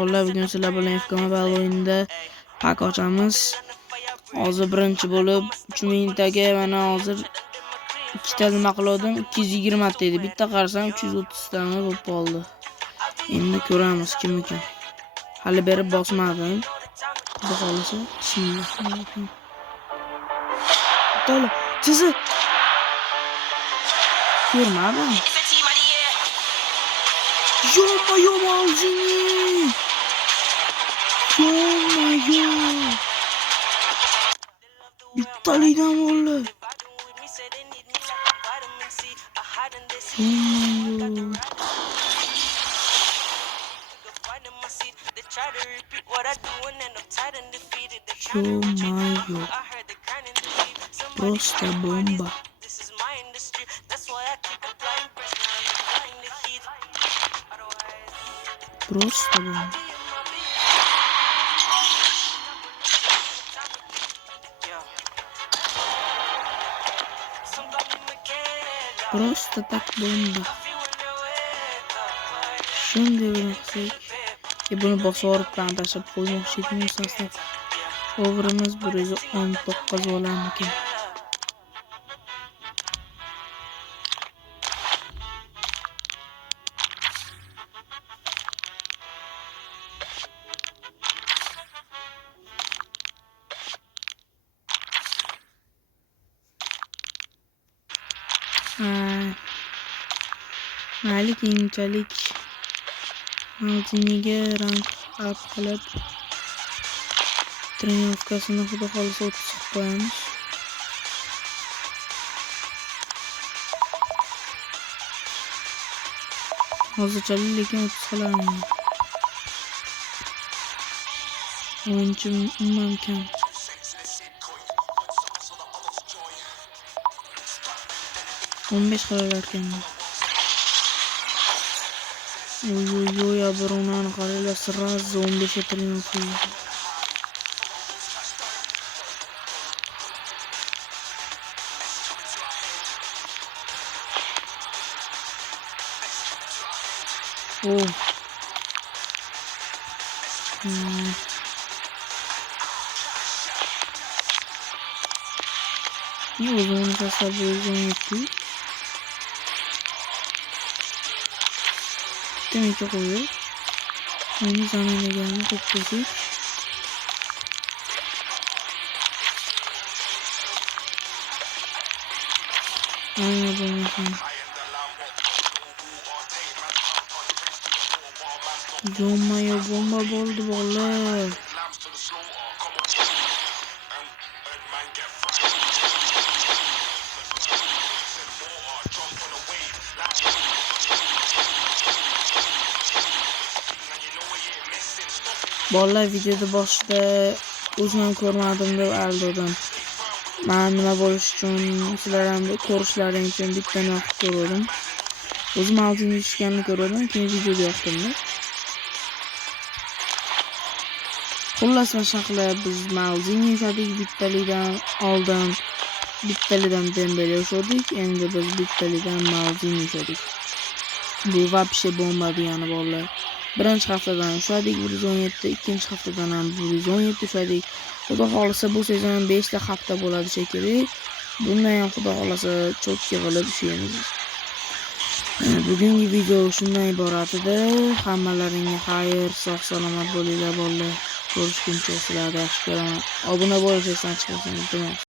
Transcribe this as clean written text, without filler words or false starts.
Vallahi bugun sizlar bilan FKMobile o'yinida pak ochamiz. Hozir birinchi bo'lib 3000 taga mana hozir ikkita nima qildim, 220 ta edi. Bitta qarasam 330 tani bo'lib qoldi. Endi ko'ramiz kim ekan. Hali berib bosmadim. Xudo xolasa, bismillah. To'la, chizi. Ko'rmadim. Yo Malzini. Yo. Bittalidan oldu. Yo. Просто бомба. Просто бомба. Просто так бомба. Şimdi bıraksak. Bunu basarıp ben taşıp koymak için saslap. Over'ımız buraya 19 olan ki. Malik inchalik Malziniga rank up qilib trenirovkasini xudo xolasa 30 qo'yamiz. Hozirchalik lekin 30 qilaman. O'yinchim umuman kam. $15 qilarkan. Ой, оборонаны qaranglar, сразу 15 trillion qo'ydi. Ne uzun tasarruf etti. Demek ki koyuyor. Aynı zamanda gelme kopyası. Aynı bomba. Yomaya bomba oldu vallahi. Vallahi videoda boshida o'zim ko'rmadim deb aldadim. Men nima bo'lish uchun sizlar ham ko'rishlaring uchun bitta narsa ko'rdim. O'zim oldinga tushganini ko'rdim, keyin videoda yoqdim. Xullas mashaqlar biz Malzini ushadik, bittalidan oldin bittalidan Dembele ushadik, endi biz bittalidan Malzini ushadik. Bu vobshe bomba degani bolalar. Birinchi haftadan ushadik 117, ikkinchi haftadan ham 117 ushadik. Xudo xolasa bu sezon 5 ta hafta bo'ladi shekilli. Bundan ham xudo xolasa cho'kka qilib ushlaymiz. Bugungi video shundan iborat edi. Hammalaringga xayr, sog' salomat bo'linglar bolalar. Ko'rishguncha sizlarga yaxshi ko'raman. Obuna bo'lishni chiqarsangiz.